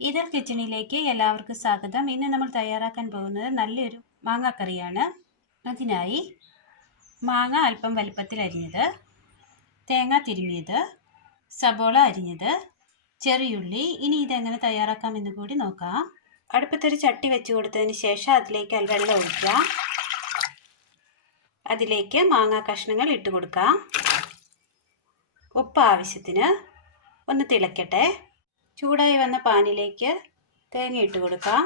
ഈദൽ കിച്ചണിലേക്ക് എല്ലാവർക്കും സ്വാഗതം. ഇന്ന് നമ്മൾ തയ്യാറാക്കാൻ പോകുന്നത് നല്ലൊരു മാങ്ങാക്കറിയാണ്. അതിനായി മാങ്ങ അല്പം വലുപ്പത്തിൽ അരിഞ്ഞത്, തേങ്ങ തിരുമിയത്, സബോള അരിഞ്ഞത്, ചെറിയുള്ളി. ഇനി ഇതെങ്ങനെ തയ്യാറാക്കാമെന്ന് കൂടി നോക്കാം. അടുപ്പത്തൊരു ചട്ടി വെച്ച് കൊടുത്തതിന് ശേഷം അതിലേക്ക് വെള്ളം ഒഴിക്കാം. അതിലേക്ക് മാങ്ങാ കഷ്ണങ്ങൾ ഇട്ട് കൊടുക്കാം. ഉപ്പ് ആവശ്യത്തിന്. ഒന്ന് തിളക്കട്ടെ. ചൂടായി വന്ന പാനിലേക്ക് തേങ്ങ ഇട്ട് കൊടുക്കാം.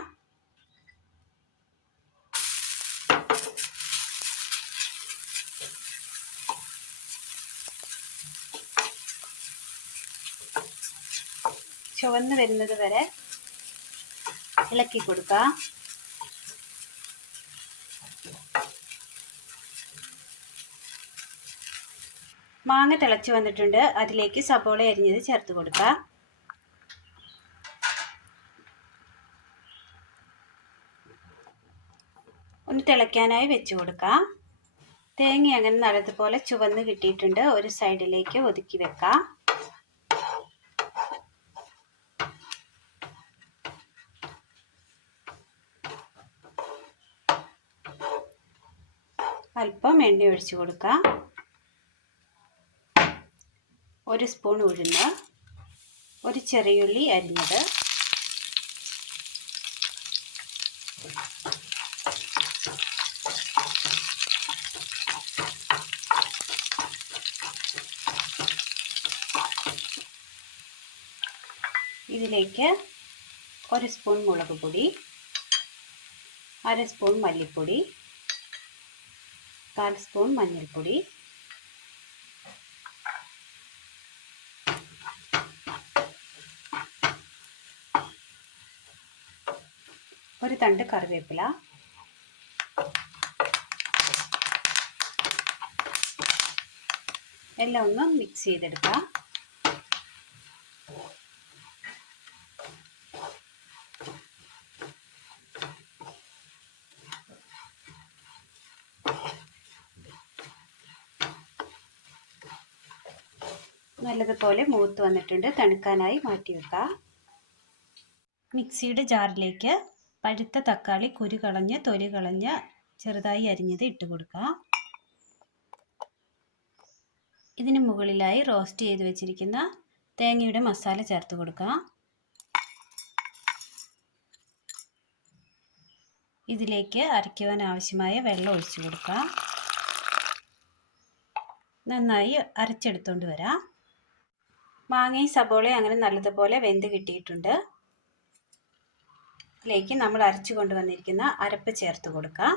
ചുവന്ന് വരുന്നത് വരെ ഇളക്കി കൊടുക്കാം. മാങ്ങ തിളച്ച് വന്നിട്ടുണ്ട്. അതിലേക്ക് സബോള അരിഞ്ഞത് ചേർത്ത് കൊടുക്കാം. ഒന്ന് തിളയ്ക്കാനായി വെച്ച് കൊടുക്കാം. തേങ്ങ അങ്ങനെ നല്ലതുപോലെ ചുവന്ന് കിട്ടിയിട്ടുണ്ട്. ഒരു സൈഡിലേക്ക് ഒതുക്കി വെക്കാം. അല്പം എണ്ണ ഒഴിച്ചു കൊടുക്കാം. ഒരു സ്പൂൺ ഉഴുന്ന്, ഒരു ചെറിയുള്ളി അരിഞ്ഞത്, ഇതിലേക്ക് ഒരു സ്പൂൺ മുളക് പൊടി, അര സ്പൂൺ മല്ലിപ്പൊടി, 1/4 സ്പൂൺ മഞ്ഞൾപ്പൊടി, ഒരു തണ്ട് കറിവേപ്പില, എല്ലാം ഒന്ന് മിക്സ് ചെയ്തെടുക്കാം. നല്ലതുപോലെ മൂത്ത് വന്നിട്ടുണ്ട്. തണുക്കാനായി മാറ്റി വെക്കാം. മിക്സിയുടെ ജാറിലേക്ക് പഴുത്ത തക്കാളി കുരു കളഞ്ഞ് തൊലി കളഞ്ഞ് ചെറുതായി അരിഞ്ഞത് ഇട്ട് കൊടുക്കാം. ഇതിന് മുകളിലായി റോസ്റ്റ് ചെയ്ത് വെച്ചിരിക്കുന്ന തേങ്ങയുടെ മസാല ചേർത്ത് കൊടുക്കാം. ഇതിലേക്ക് അരയ്ക്കുവാൻ ആവശ്യമായ വെള്ളം ഒഴിച്ചു കൊടുക്കാം. നന്നായി അരച്ചെടുത്തുകൊണ്ട് വരാം. മാങ്ങയും സബോളയും അങ്ങനെ നല്ലതുപോലെ വെന്ത് കിട്ടിയിട്ടുണ്ട്. ഇതിലേക്ക് നമ്മൾ അരച്ചു കൊണ്ടുവന്നിരിക്കുന്ന അരപ്പ് ചേർത്ത് കൊടുക്കാം.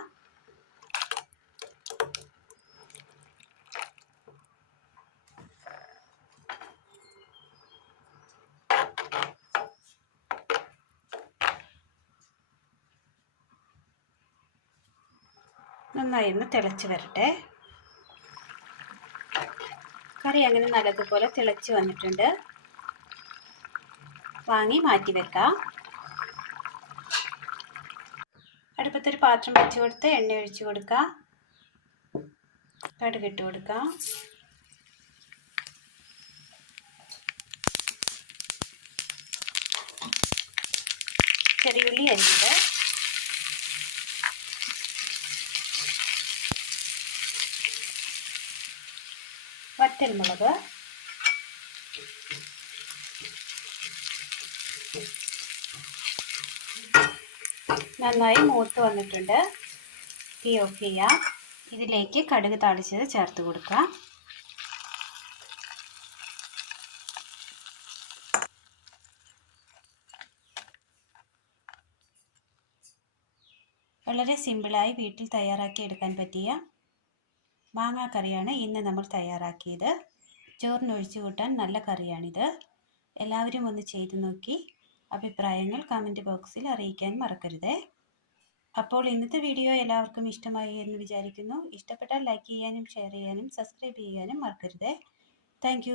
നന്നായി ഒന്ന് തിളച്ച് വരട്ടെ. കറി അങ്ങനെ നല്ലതുപോലെ തിളച്ച് വന്നിട്ടുണ്ട്. വാങ്ങി മാറ്റി വെക്കാം. അടുപ്പത്തൊരു പാത്രം വെച്ച് കൊടുത്ത് എണ്ണ ഒഴിച്ച് കൊടുക്കാം. കടുക് ഇട്ട് കൊടുക്കാം. ചെറിയുള്ളി അരിഞ്ഞത്, വറ്റൽമുളക്, നന്നായി മൂത്ത് വന്നിട്ടുണ്ട്. തീ ഓഫ് ചെയ്യാം. ഇതിലേക്ക് കടുക് താളിച്ചത് ചേർത്ത് കൊടുക്കാം. വളരെ സിമ്പിളായി വീട്ടിൽ തയ്യാറാക്കി എടുക്കാൻ പറ്റിയ മാങ്ങാ കറിയാണ് ഇന്ന് നമ്മൾ തയ്യാറാക്കിയത്. ചോറിനൊഴിച്ചു കൂട്ടാൻ നല്ല കറിയാണിത്. എല്ലാവരും ഒന്ന് ചെയ്തു നോക്കി അഭിപ്രായങ്ങൾ കമൻറ്റ് ബോക്സിൽ അറിയിക്കാൻ മറക്കരുത്. അപ്പോൾ ഇന്നത്തെ വീഡിയോ എല്ലാവർക്കും ഇഷ്ടമായി എന്ന് വിചാരിക്കുന്നു. ഇഷ്ടപ്പെട്ടാൽ ലൈക്ക് ചെയ്യാനും ഷെയർ ചെയ്യാനും സബ്സ്ക്രൈബ് ചെയ്യാനും മറക്കരുത്. താങ്ക്